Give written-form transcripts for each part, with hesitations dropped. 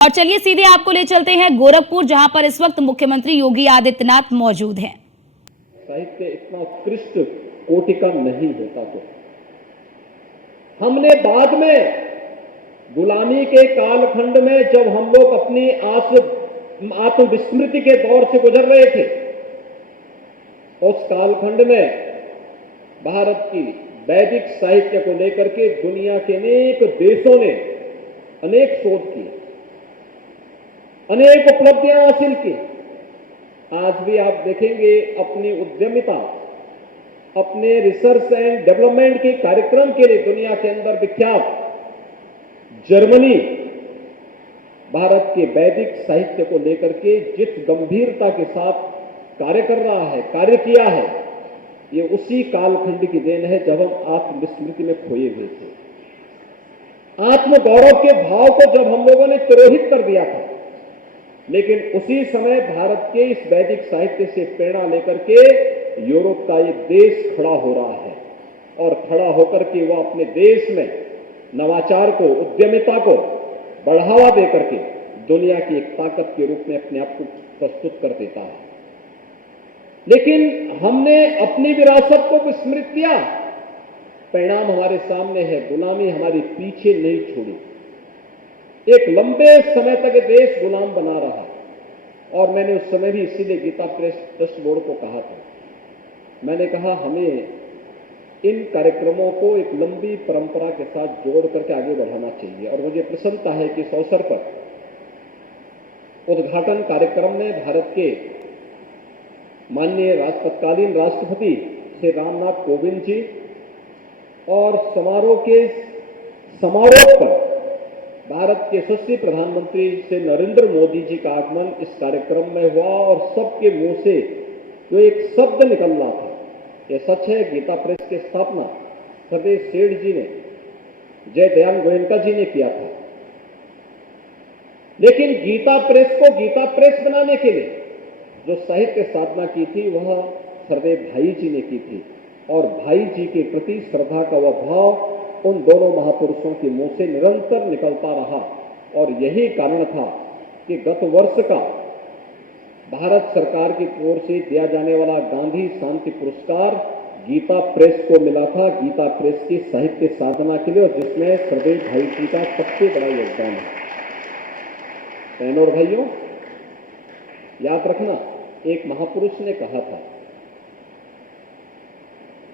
और चलिए सीधे आपको ले चलते हैं गोरखपुर, जहां पर इस वक्त मुख्यमंत्री योगी आदित्यनाथ मौजूद हैं। साहित्य इतना उत्कृष्ट कोटि का नहीं होता तो हमने बाद में गुलामी के कालखंड में जब हम लोग अपनी आत्मविस्मृति के दौर से गुजर रहे थे, उस कालखंड में भारत की वैदिक साहित्य को लेकर के दुनिया के अनेक देशों ने अनेक शोध किए, अनेक उपलब्धियां हासिल की। आज भी आप देखेंगे अपनी उद्यमिता, अपने रिसर्च एंड डेवलपमेंट के कार्यक्रम के लिए दुनिया के अंदर विख्यात जर्मनी भारत के वैदिक साहित्य को लेकर के जिस गंभीरता के साथ कार्य कर रहा है, कार्य किया है, ये उसी कालखंड की देन है जब हम आत्मविस्मृति में खोए हुए थे। आत्मगौरव के भाव को जब हम लोगों ने तिरोहित कर दिया था, लेकिन उसी समय भारत के इस वैदिक साहित्य से प्रेरणा लेकर के यूरोप का एक देश खड़ा हो रहा है और खड़ा होकर के वो अपने देश में नवाचार को, उद्यमिता को बढ़ावा देकर के दुनिया की एक ताकत के रूप में अपने आप को प्रस्तुत कर देता है। लेकिन हमने अपनी विरासत को विस्मृत किया, परिणाम हमारे सामने है, गुलामी हमारी पीछे नहीं छोड़ी। एक लंबे समय तक देश गुलाम बना रहा और मैंने उस समय भी इसीलिए गीता प्रेस ट्रस्ट बोर्ड को कहा था, मैंने कहा हमें इन कार्यक्रमों को एक लंबी परंपरा के साथ जोड़ करके आगे बढ़ाना चाहिए। और मुझे प्रसन्नता है कि इस अवसर पर उद्घाटन कार्यक्रम में भारत के माननीय तत्कालीन राष्ट्रपति श्री रामनाथ कोविंद जी और समारोह पर भारत के यशस्वी प्रधानमंत्री श्री नरेंद्र मोदी जी का आगमन इस कार्यक्रम में हुआ और सबके मुंह से जो एक शब्द निकल रहा था, ये सच है, गीता प्रेस की स्थापना सदैव सेठ जी ने, जय दयाल गोयनका जी ने किया था। लेकिन गीता प्रेस को गीता प्रेस बनाने के लिए जो साहित्य साधना की थी वह सरदेव भाई जी ने की थी और भाई जी के प्रति श्रद्धा का वह भाव उन दोनों महापुरुषों के मुंह से निरंतर निकलता रहा। और यही कारण था कि गत वर्ष का भारत सरकार की ओर से दिया जाने वाला गांधी शांति पुरस्कार गीता प्रेस को मिला था, गीता प्रेस की साहित्य साधना के लिए, और जिसमें सरदेव भाई जी का सबसे बड़ा योगदान है। बहनों और भाइयों, याद रखना, एक महापुरुष ने कहा था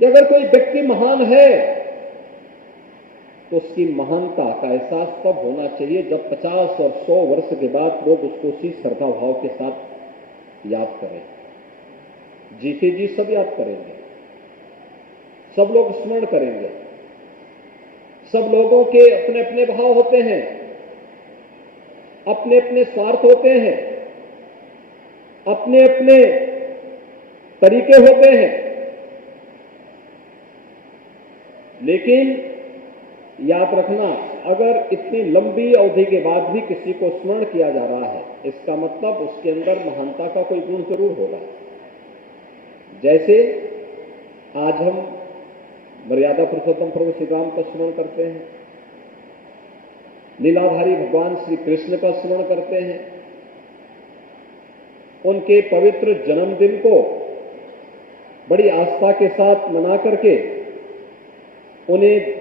कि अगर कोई व्यक्ति महान है तो उसकी महानता का एहसास तब होना चाहिए जब 50 और 100 वर्ष के बाद लोग उसको उसी श्रद्धा भाव के साथ याद करें। जीते जी सब याद करेंगे, सब लोग स्मरण करेंगे, सब लोगों के अपने अपने भाव होते हैं, अपने अपने स्वार्थ होते हैं, अपने अपने तरीके होते हैं। लेकिन याद रखना, अगर इतनी लंबी अवधि के बाद भी किसी को स्मरण किया जा रहा है, इसका मतलब उसके अंदर महानता का कोई गुण जरूर होगा। जैसे आज हम मर्यादा पुरुषोत्तम प्रभु श्री राम का स्मरण करते हैं, लीलाधारी भगवान श्री कृष्ण का स्मरण करते हैं, उनके पवित्र जन्मदिन को बड़ी आस्था के साथ मना करके उन्हें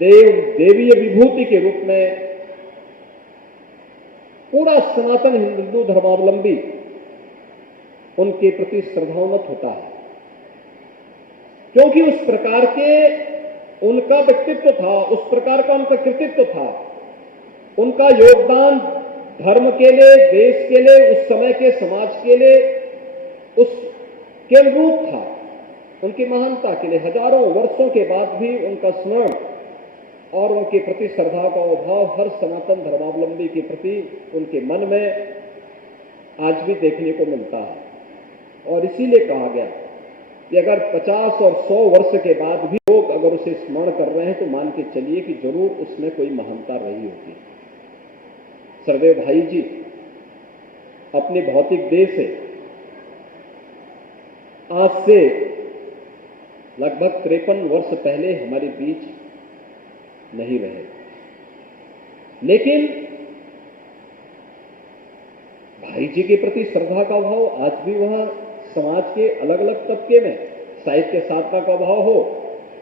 देवीय विभूति के रूप में पूरा सनातन हिंदू धर्मावलंबी उनके प्रति श्रद्धान्वित होता है, क्योंकि उस प्रकार के उनका व्यक्तित्व था, उस प्रकार का उनका कृतित्व था, उनका योगदान धर्म के लिए, देश के लिए, उस समय के समाज के लिए उसके अनुरूप था। उनकी महानता के लिए हजारों वर्षों के बाद भी उनका स्मरण और उनके प्रति श्रद्धा का भाव हर सनातन धर्मावलंबी के प्रति उनके मन में आज भी देखने को मिलता है। और इसीलिए कहा गया कि अगर 50 और 100 वर्ष के बाद भी लोग अगर उसे स्मरण कर रहे हैं तो मान के चलिए कि जरूर उसमें कोई महानता रही होगी। सरदेव भाई जी अपने भौतिक देह से आज से लगभग 53 वर्ष पहले हमारे बीच नहीं रहे, लेकिन भाई जी के प्रति श्रद्धा का भाव आज भी वह समाज के अलग अलग तबके में साहित्य साधना का भाव हो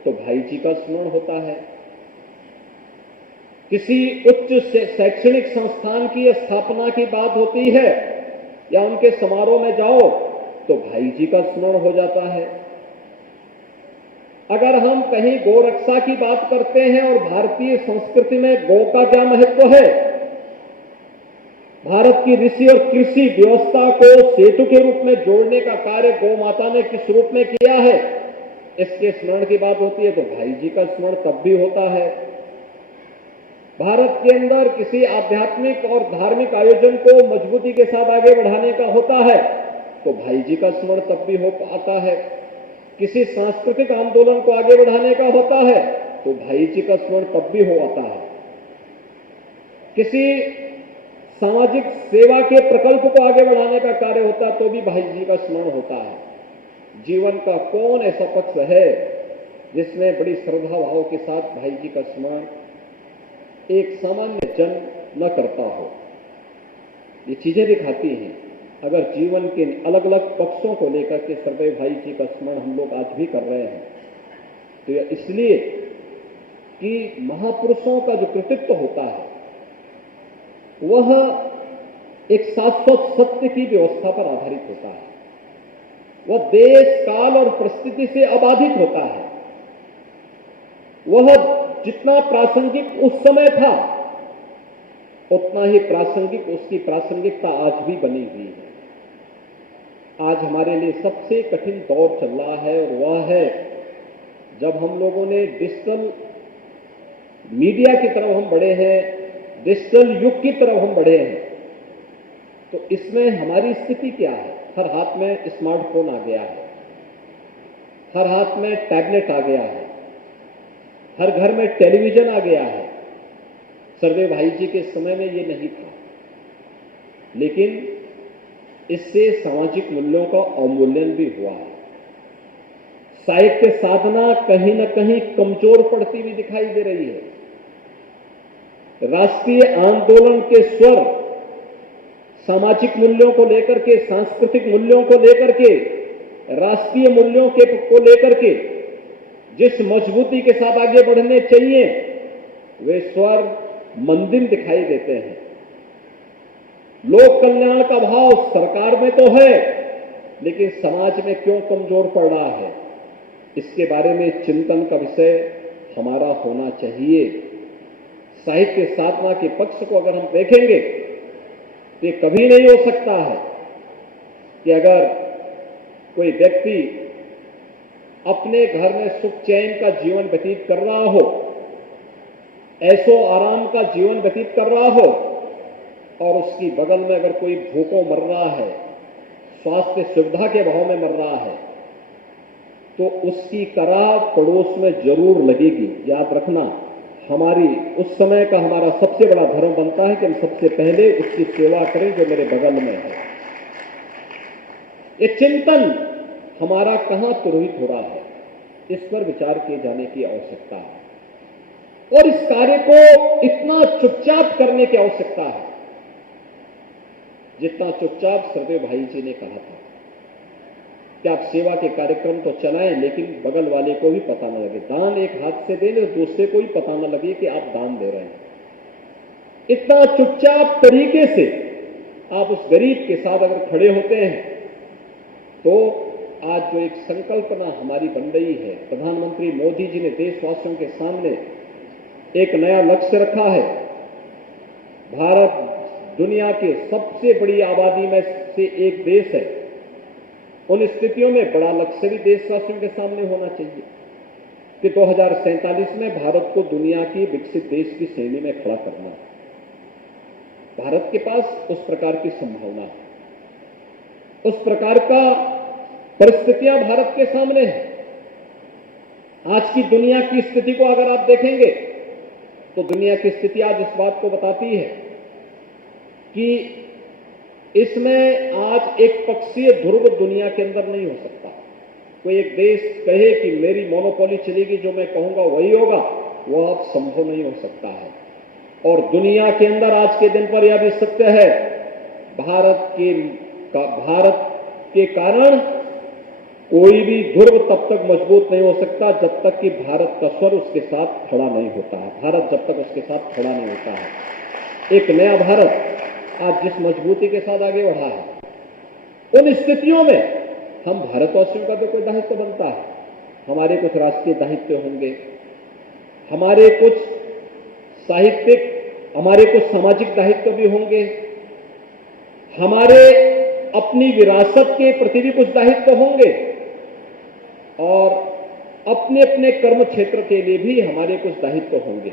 तो भाई जी का स्मरण होता है। किसी उच्च शैक्षणिक संस्थान की स्थापना की बात होती है या उनके समारोह में जाओ तो भाई जी का स्मरण हो जाता है। अगर हम कहीं गोरक्षा की बात करते हैं और भारतीय संस्कृति में गौ का क्या महत्व है, भारत की ऋषि और कृषि व्यवस्था को सेतु के रूप में जोड़ने का कार्य गौ माता ने किस रूप में किया है, इसके स्मरण की बात होती है तो भाई जी का स्मरण तब भी होता है। भारत के अंदर किसी आध्यात्मिक और धार्मिक आयोजन को मजबूती के साथ आगे बढ़ाने का होता है तो भाई जी का स्मरण तब भी हो पाता है। किसी सांस्कृतिक आंदोलन को आगे बढ़ाने का होता है तो भाई जी का स्मरण तब भी हो आता है। किसी सामाजिक सेवा के प्रकल्प को आगे बढ़ाने का कार्य होता है तो भी भाई जी का स्मरण होता है। जीवन का कौन ऐसा पक्ष है जिसमें बड़ी श्रद्धा भाव के साथ भाई जी का स्मरण एक सामान्य जन न करता हो। ये चीजें दिखाती हैं अगर जीवन के अलग अलग पक्षों को लेकर के सर्वे भाई जी का स्मरण हम लोग आज भी कर रहे हैं तो यह इसलिए कि महापुरुषों का जो कृतित्व होता है वह एक शाश्वत सत्य की व्यवस्था पर आधारित होता है। वह देश काल और परिस्थिति से अबाधित होता है। वह जितना प्रासंगिक उस समय था उतना ही प्रासंगिक उसकी प्रासंगिकता आज भी बनी हुई है। आज हमारे लिए सबसे कठिन दौर चल रहा है और वह है जब हम लोगों ने डिजिटल मीडिया की तरफ हम बढ़े हैं, डिजिटल युग की तरफ हम बढ़े हैं। तो इसमें हमारी स्थिति क्या है? हर हाथ में स्मार्टफोन आ गया है, हर हाथ में टैबलेट आ गया है, हर घर में टेलीविजन आ गया है। सर्वे भाई जी के समय में ये नहीं था, लेकिन इससे सामाजिक मूल्यों का अवमूल्यन भी हुआ है। साहित्य साधना कहीं न कहीं कमजोर पड़ती हुई दिखाई दे रही है। राष्ट्रीय आंदोलन के स्वर सामाजिक मूल्यों को लेकर के, सांस्कृतिक मूल्यों को लेकर के, राष्ट्रीय मूल्यों को लेकर के जिस मजबूती के साथ आगे बढ़ने चाहिए वे स्वर मंदिर दिखाई देते हैं। लोक कल्याण का भाव सरकार में तो है लेकिन समाज में क्यों कमजोर पड़ रहा है, इसके बारे में चिंतन का विषय हमारा होना चाहिए। साहित्य साधना के पक्ष को अगर हम देखेंगे तो ये कभी नहीं हो सकता है कि अगर कोई व्यक्ति अपने घर में सुख चैन का जीवन व्यतीत कर रहा हो, ऐशो आराम का जीवन व्यतीत कर रहा हो और उसकी बगल में अगर कोई भूखों मर रहा है, स्वास्थ्य सुविधा के अभाव में मर रहा है तो उसकी कराह पड़ोस में जरूर लगेगी। याद रखना, हमारी उस समय का हमारा सबसे बड़ा धर्म बनता है कि हम सबसे पहले उसकी सेवा करें जो मेरे बगल में है। ये चिंतन हमारा कहां पुरोहित हो रहा है, इस पर विचार किए जाने की आवश्यकता है और इस कार्य को इतना चुपचाप करने की आवश्यकता है जितना चुपचाप सर्वे भाई जी ने कहा था कि आप सेवा के कार्यक्रम तो चलाएं लेकिन बगल वाले को भी पता न लगे। दान एक हाथ से दें तो दूसरे को भी पता न लगे कि आप दान दे रहे हैं। इतना चुपचाप तरीके से आप उस गरीब के साथ अगर खड़े होते हैं तो आज जो एक संकल्पना हमारी बन रही है, प्रधानमंत्री मोदी जी ने देशवासियों के सामने एक नया लक्ष्य रखा है। भारत दुनिया के सबसे बड़ी आबादी में से एक देश है। उन स्थितियों में बड़ा लक्ष्य भी देशवासियों के सामने होना चाहिए कि 2047 में भारत को दुनिया की विकसित देश की श्रेणी में खड़ा करना है। भारत के पास उस प्रकार की संभावना है, उस प्रकार का परिस्थितियां भारत के सामने हैं। आज की दुनिया की स्थिति को अगर आप देखेंगे तो दुनिया की स्थिति आज इस बात को बताती है कि इसमें आज एक पक्षीय ध्रुव दुनिया के अंदर नहीं हो सकता। कोई एक देश कहे कि मेरी मोनोपोली चलेगी, जो मैं कहूंगा वही होगा, वह अब संभव नहीं हो सकता है। और दुनिया के अंदर आज के दिन पर यह भी सत्य है, भारत के कारण कोई भी ध्रुव तब तक मजबूत नहीं हो सकता जब तक कि भारत का स्वर उसके साथ खड़ा नहीं होता है। भारत जब तक उसके साथ खड़ा नहीं होता है। एक नया भारत आज जिस मजबूती के साथ आगे बढ़ा है, उन स्थितियों में हम भारतवासियों का तो कोई दायित्व बनता है। हमारे कुछ राष्ट्रीय दायित्व होंगे, हमारे कुछ साहित्यिक, हमारे कुछ सामाजिक दायित्व भी होंगे, हमारे अपनी विरासत के प्रति भी कुछ दायित्व होंगे और अपने अपने कर्म क्षेत्र के लिए भी हमारे कुछ दायित्व होंगे।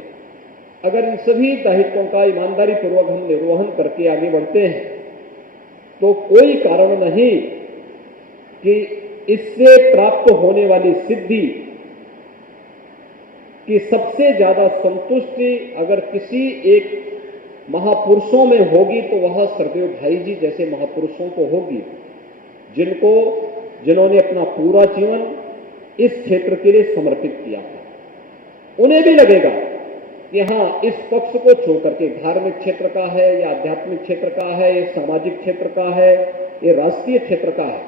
अगर इन सभी दायित्वों का ईमानदारी पूर्वक हम निर्वहन करके आगे बढ़ते हैं तो कोई कारण नहीं कि इससे प्राप्त होने वाली सिद्धि की सबसे ज्यादा संतुष्टि अगर किसी एक महापुरुषों में होगी तो वह सरदेव भाई जी जैसे महापुरुषों को होगी, जिन्होंने अपना पूरा जीवन इस क्षेत्र के लिए समर्पित किया था। उन्हें भी लगेगा कि हाँ, इस पक्ष को छोड़ करके धार्मिक क्षेत्र का है या आध्यात्मिक क्षेत्र का है, ये सामाजिक क्षेत्र का है, ये राष्ट्रीय क्षेत्र का है,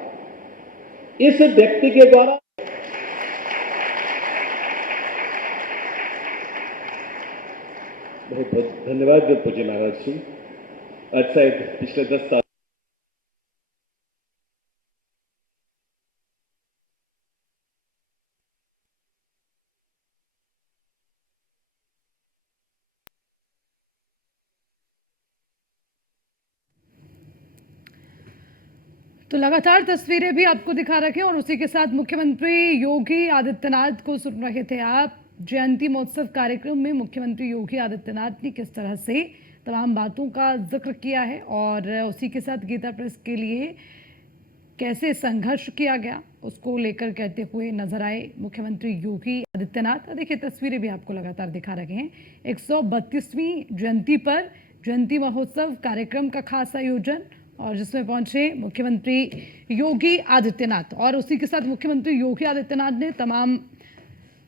इस व्यक्ति के द्वारा बहुत बहुत धन्यवाद पूज्य महाराज जी। आज शायद पिछले 10 साल तो लगातार तस्वीरें भी आपको दिखा रखे और उसी के साथ मुख्यमंत्री योगी आदित्यनाथ को सुन रहे थे आप। जयंती महोत्सव कार्यक्रम में मुख्यमंत्री योगी आदित्यनाथ ने किस तरह से तमाम बातों का जिक्र किया है और उसी के साथ गीता प्रेस के लिए कैसे संघर्ष किया गया उसको लेकर कहते हुए नजर आए मुख्यमंत्री योगी आदित्यनाथ। देखिए तस्वीरें भी आपको लगातार दिखा रहे हैं। 132वीं जयंती पर जयंती महोत्सव कार्यक्रम का खास आयोजन और जिसमें पहुंचे मुख्यमंत्री योगी आदित्यनाथ और उसी के साथ मुख्यमंत्री योगी आदित्यनाथ ने तमाम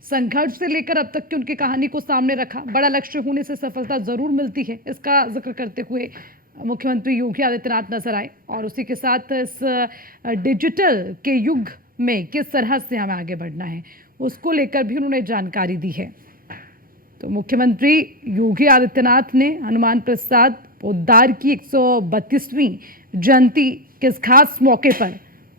संघर्ष से लेकर अब तक की उनकी कहानी को सामने रखा। बड़ा लक्ष्य होने से सफलता जरूर मिलती है, इसका जिक्र करते हुए मुख्यमंत्री योगी आदित्यनाथ नजर आए और उसी के साथ इस डिजिटल के युग में किस तरह से हमें आगे बढ़ना है उसको लेकर भी उन्होंने जानकारी दी है। तो मुख्यमंत्री योगी आदित्यनाथ ने हनुमान प्रसाद पोद्दार की 132वीं जयंती के इस खास मौके पर